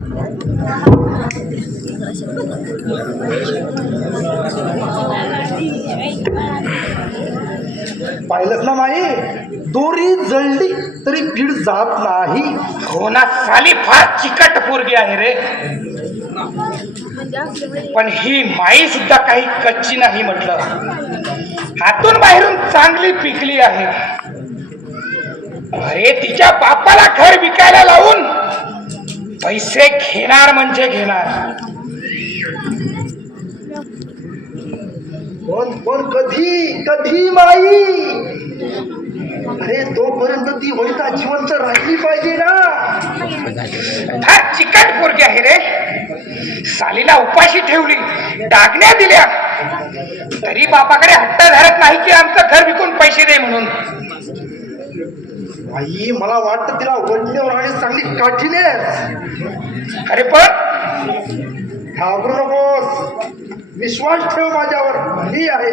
पाहिलंच ना माई, दोरी जळली तरी पीड जात नाही. हो ना, साली फार चिकट पोरगी आहे रे. पण ही माई सुद्धा काही कच्ची नाही म्हटलं. हातून बाहेरून चांगली पिकली आहे. अरे तिच्या बापाला घर विकायला लावून पैसे घेणार म्हणजे घेणार. पण कधी कधी माई, अरे तोपर्यंत ती वनिता जिवंत राहिली पाहिजे ना. फार चिकट पोरगी आहे रे. सालीला उपाशी ठेवली, डागण्या दिल्या, तरी बापाकडे हट्ट धरत नाही की आमचं घर विकून पैसे दे म्हणून. आई मला वाटतं तिला वडण्यावर आणि चांगली काठीने. अरे पण घाबरू नकोस, विश्वास ठेव माझ्यावर, मी आहे.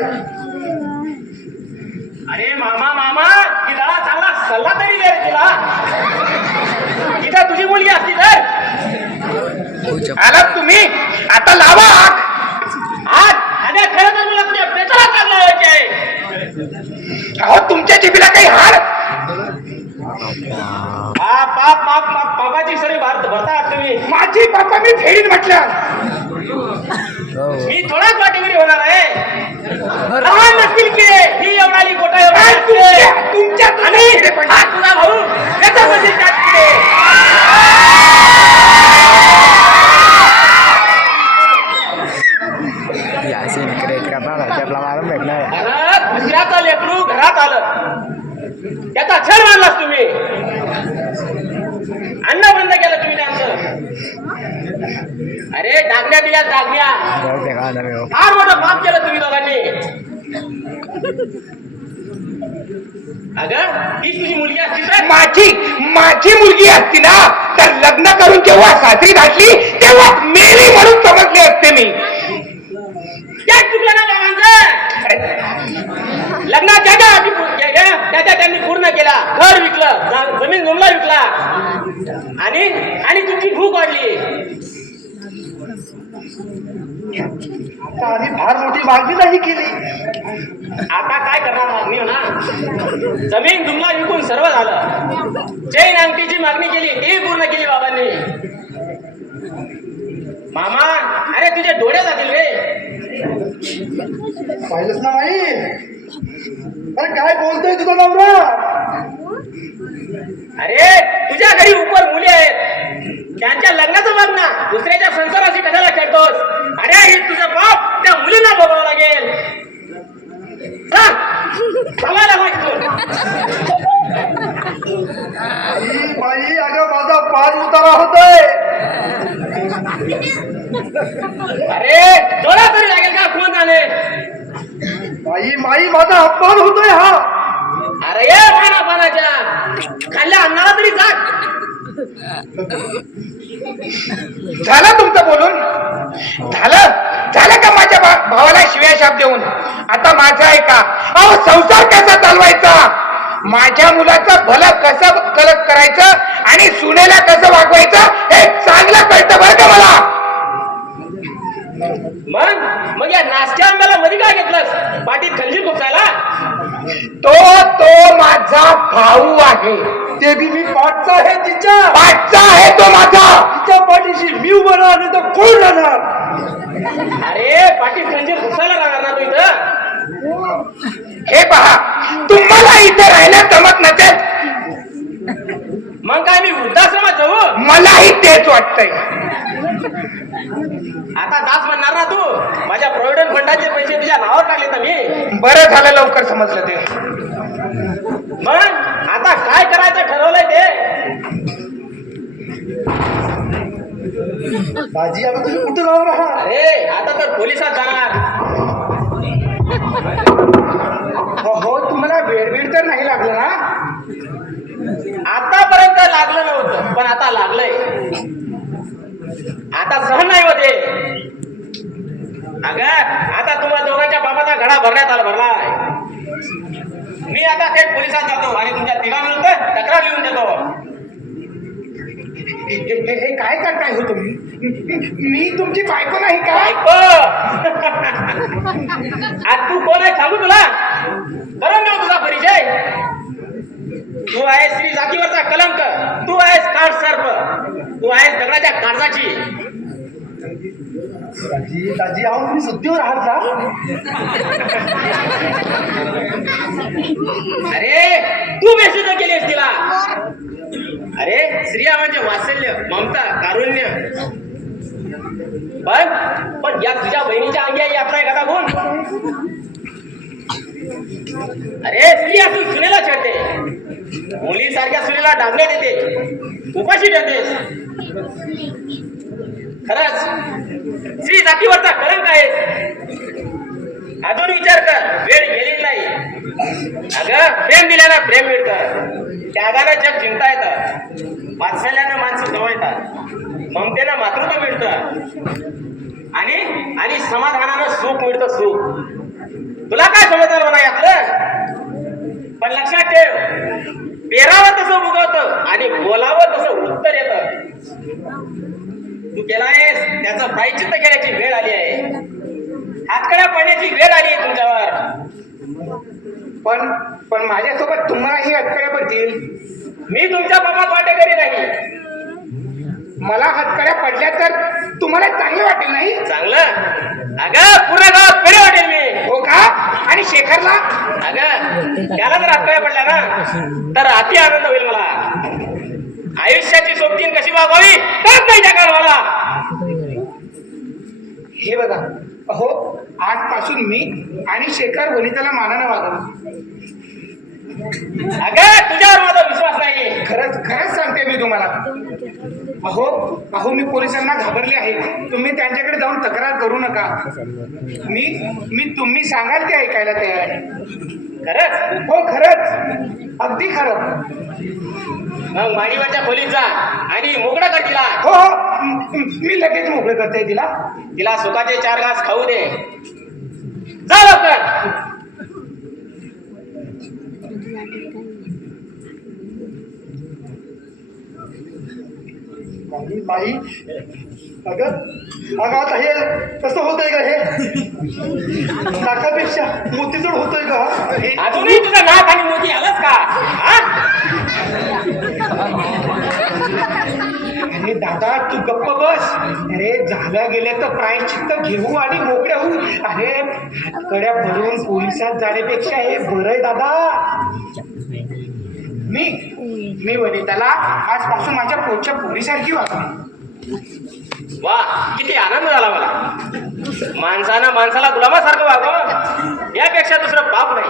अरे मामा मामा, की जरा चांगला सल्ला तरी दे तुला. इथं तुझी मुलगी असती तर आलात तुम्ही, आता लावा आग. आज आणि खरं तर मला तुझ्या पेचाला आग लावायची आहे. अहो तुमच्या जिभेला काही हाड. हा पाप माप पापाची सरी भरता तुम्ही. माझी बापा मी फेडीन म्हटलं. मी थोडाच वाटेगिरी होणार आहे. लहान नसतील की ही एवढाली गोटा तुमच्या आणि हा तुझा भाऊ त्याच्यामध्ये टाकते. दुसऱ्याचं लेकरू घरात आलं, त्याचा छळ मानलास तुम्ही. अन्न बंद केलं तुम्ही त्यांचं. अरे डागण्या दिल्या डागण्या. फार मोठं पाप केलं तुम्ही दोघांनी. अगं तीच तुझी मुलगी असती तर माझी मुलगी असती ना, तर लग्न करून जेव्हा सासरी घातली तेव्हा मेली म्हणून समजले असते मी. त्याच चुकलं ना दोघांचं. लग्नाच्या त्याच्या त्यांनी पूर्ण केला, घर विकलं, जमीन जुमला विकला, आणि तुमची भूक वाढली. आम्ही फार मोठी मागणी नाही केली. आता काय करणार मागणी हो ना. जमीन जुमला विकून सर्व झालं. चैन अंगठीची मागणी केली, ती पूर्ण केली बाबांनी. मामा अरे तुझे डोळे जातील रे. पाहिलंच ना माई, अरे काय बोलतोय तुझा नवरा. अरे तुझ्या घरी उपर मुली आहेत, त्यांच्या लग्नाचं बघ ना. दुसऱ्याच्या संसाराशी कशाला खेळतोस. अरे हे तुझं बाप त्या मुलींना बघावं लागेल. चालायला बाई अगं माझा पाच उतारा होतोय. अरे डोळा तरी लागेल का कोण जाणे. माई माझा अपमान होतोय हा. अरे ये पाना पानाच्या खाल्ल्या अन्नाला तरी जाग. झालं तुमचं बोलून. झालं का माझ्या भावाला शिव्या शाप देऊन. आता माझं आहे का. अहो संसार कसा चालवायचा, माझ्या मुलाचं भलं कसं करायचं आणि सुनेला कसं वागवायचं हे चांगलं कळतं बरं का मला. मग या नाश्त्या आंब्याला मध्ये काय घेतलंस, पाठीत खंजीर खुपसायला. तो माझा भाऊ आहे. ते बी मी पाठचा आहे, तिच्या पाठचा आहे तो माझा. तिच्या पाठीशी मी उभं राहणार तर कोण राहणार. अरे पाठीत खंजीर खुपसायला राहणार ना तू इथं. हे पहा, तुम्हाला इथे राहायला जमत नसेल मग काय मी वृद्धाश्रमात जाऊ. मलाही तेच वाटतंय. आता दास म्हणणार ना तू. माझ्या प्रॉव्हिडंट फंडाचे पैसे तुझ्या नावावर टाकले तर मी. बरं झालं लवकर समजलं ते. मग आता काय करायचं ठरवलंय ते. बाजी आता तुम्ही कुठे राहणार आहात. अरे आता तर पोलिसात जाणार. हो तुम्हाला वेळ तर नाही लागलं ना. आतापर्यंत लागलं नव्हतं, पण आता लागलंय. आता सहन नाही होते. अगं आता तुम्हा दोघांच्या बाबाचा घडा भरलाय. मी आता थेट पोलिसात जातो आणि तुमच्या तिघांविरुद्ध तक्रार लिहून देतो. हे काय करताय हो तुम्ही? मी तुमची बायको नाही का? बायको आज तू कोण आहे सांगू तुला? करून देऊ तुझा परिचय. तू आहेस श्री जातीवरचा कलंक, तू आहेस काळ सर्प, तू आहेस दगडाच्या काळजाची. दाजी अहो तुम्ही सुट्टीवर आहात का? अरे तू बेशुद्ध केलीस तिला. अरे स्त्रिया म्हणजे वात्सल्य, ममता, कारुण्य. पण या तुझ्या बहिणीच्या अंगी आहे आपला एखादा गुण. अरे स्त्री असून सुनेला छळते, मुलीसारख्या सुनेला डांगणे देते, उपाशी ठेवतेस. खरंच स्त्री जातीवरचा कलंक आहे. अजून विचार कर, वेळ गेली नाही. अगं प्रेम दिल्यानं प्रेम मिळतं, त्यागानं जग जिंकता येतं, वात्सल्यानं माणसं जवळ येतात, ममतेनं मातृत्व मिळतं आणि समाधानानं सुख मिळतं. सुख तुला काय समजणार म्हणा यातलं? पण लक्षात ठेव, पेरावं तसं उगवतं आणि बोलावं तसं उत्तर येतं. तू केला आहेस त्याचं प्रायश्चित्त घेण्याची वेळ आली आहे. हातकड्या पडण्याची वेळ आली आहे तुमच्यावर. पण माझ्यासोबत तुम्हालाही हातकड्या पडतील. मी तुमच्या बाबात वाटेकरी नाही. मला हातकड्या पडल्या तर तुम्हाला चांगलं वाटेल नाही? चांगलं? अगं पूर्ण गावात पेढे वाटेल मी. हो का? आणि शेखरला? अगं त्याला जर हातकड्या पडल्या ना तर अति आनंद होईल मला. आयुष्याची सोबतीन कशी वागावी कळत नाही त्या काळाला. हे बघा, अहो आजपासून मी आणि शेखर वनिताला मानानं वागवू. अगं तुझ्यावर माझा विश्वास नाही. खरंच सांगते मी तुम्हाला. अहो मी पोलिसांना घाबरले आहे. तुम्ही त्यांच्याकडे जाऊन तक्रार करू नका. मी तुम्ही सांगाल ते ऐकायला तयार आहे. खरंच? हो खरंच, अगदी खरं. मग माडीवरच्या खोलीत जा आणि मोकळं कर तिला. हो मी लगेच मोकळं करते तिला. तिला सुखाचे 4 घास खाऊ दे. जा लवकर. बाई अगं आता हे कसं होतंय का? हे नाकापेक्षा मोतीचूड होतोय का? अजूनही तुझा नाक आणि मोती आलाच का? अरे दादा तू गप्प बस. अरे झालं गेलं तर प्रायश्चित्त घेऊ आणि मोकळे होऊ. अरे हातकड्या पडून पोलिसात जाण्यापेक्षा हे बरं आहे दादा. मी वनिताला आजपासून माझ्या पोटच्या पोरीसारखी वागली. वा किती आनंद झाला मला. माणसानं माणसाला गुलामासारखं वागावं यापेक्षा दुसरं पाप नाही.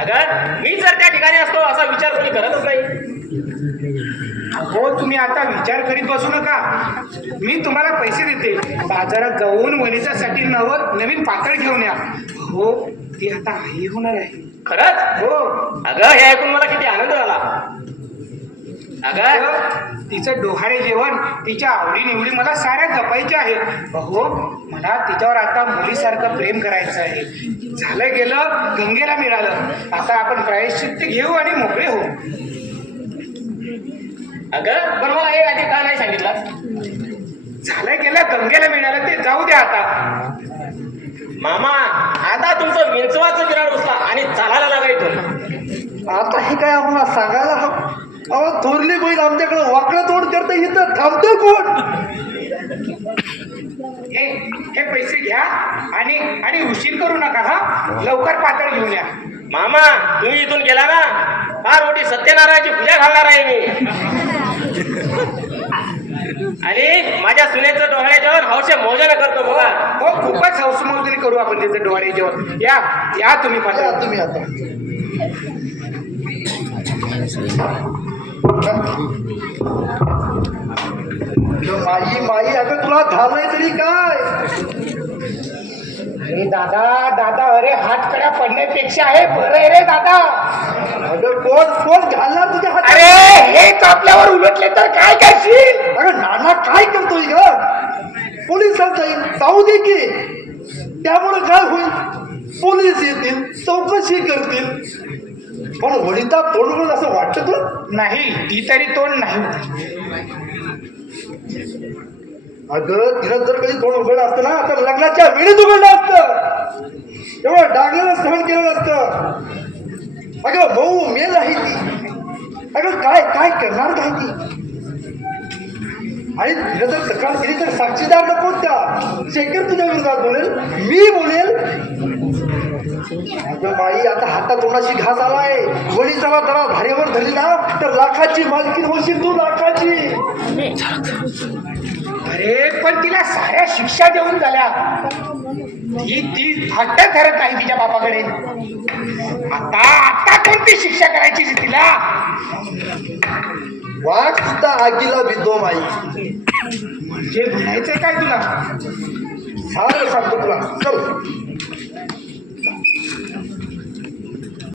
अगं मी जर त्या ठिकाणी असतो असा विचार कोणी करतच नाही. हो तुम्ही आता विचार करीत बसू नका. मी तुम्हाला पैसे देते. बाजारात जाऊन वनितासाठी नवीन पातळ घेऊन या. हो ती आता आई होणार आहे. खरंच? हो. अगं हे ऐकून मला किती आनंद झाला. अगं तिचं डोहाळे जेवण, तिच्या आवडीनिवडी मला साऱ्या जपायच्या आहेत. हो मला तिच्यावर आता मुलीसारखं प्रेम करायचं आहे. झालं गेलं गंगेला मिळालं. आता आपण प्रायश्चित्त घेऊ आणि मोकळे होऊ. अगं पण मला हे आधी का नाही सांगितलं? झालं गेलं गंगेला मिळालं ते जाऊ द्या आता. मामा आता तुमचं विंचवाचं विराड उचला आणि चालायला लागायचं. आता हे काय आम्हाला सांगायला हवं? अहो थोरली बहीण आमच्याकडे वाकडं तोड करता इथं थांबतो कोण? हे पैसे घ्या आणि उशीर करू नका. हा लवकर पातळ घेऊन या. मामा तुम्ही इथून गेला ना फार मोठी सत्यनारायणाची पूजा घालणार आहे मी. आणि माझ्या सुनेचं डोहाळे जेवण हौशे मौजाने करतो बघा. हो खूपच हौसमौजरी करू आपण त्याचं डोहाळे जेवण. या तुम्ही पातळ. तुम्ही आता माई अगं तुला झालंय तरी काय? अरे दादा अरे हातकड्या पडण्यापेक्षा आहे बरं आहे रे दादा. अगं कोण घालणार तुझ्या हातात? अरे हेच आपल्यावर उलटले तर काय करशील? अगं नाना काय करतोय ग? पोलिसात जाईल जाऊ दे की. त्यामुळे काय होईल? पोलीस येतील चौकशी करतील. पण वनिता तोंड उघड असं वाटतं तुला? नाही, ती तरी तोंड नाही. अगं तिनं जर कधी तोंड उघडलं असतं ना तर लग्नाच्या वेळेत उघडलं असतं, एवढं डागलेलं सहन केलं असतं. अगं भाऊ मेल आहे ती. अगं काय काय करणार काय ती? आणि तिनं जर तक्रार केली तर साक्षीदार नको त्या. शेखर तुझ्या विरोधात बोलेल, मी बोलेल. अगं बाई आता हातात तोंडाशी घास आलाय. वडिलाला जरा भारेवर धरली ना तर लाखाची मालकीन होशील तू, लाखाची. अरे पण तिला साऱ्या शिक्षा देऊन झाल्या, ती हट्ट करत नाही तिच्या बापाकडे. आता आता कोणती शिक्षा करायची तिला? वाघ सुद्धा आगीला विद्वो माई. म्हणजे म्हणायचंय काय तुला? सारं सांगतो तुला, चल.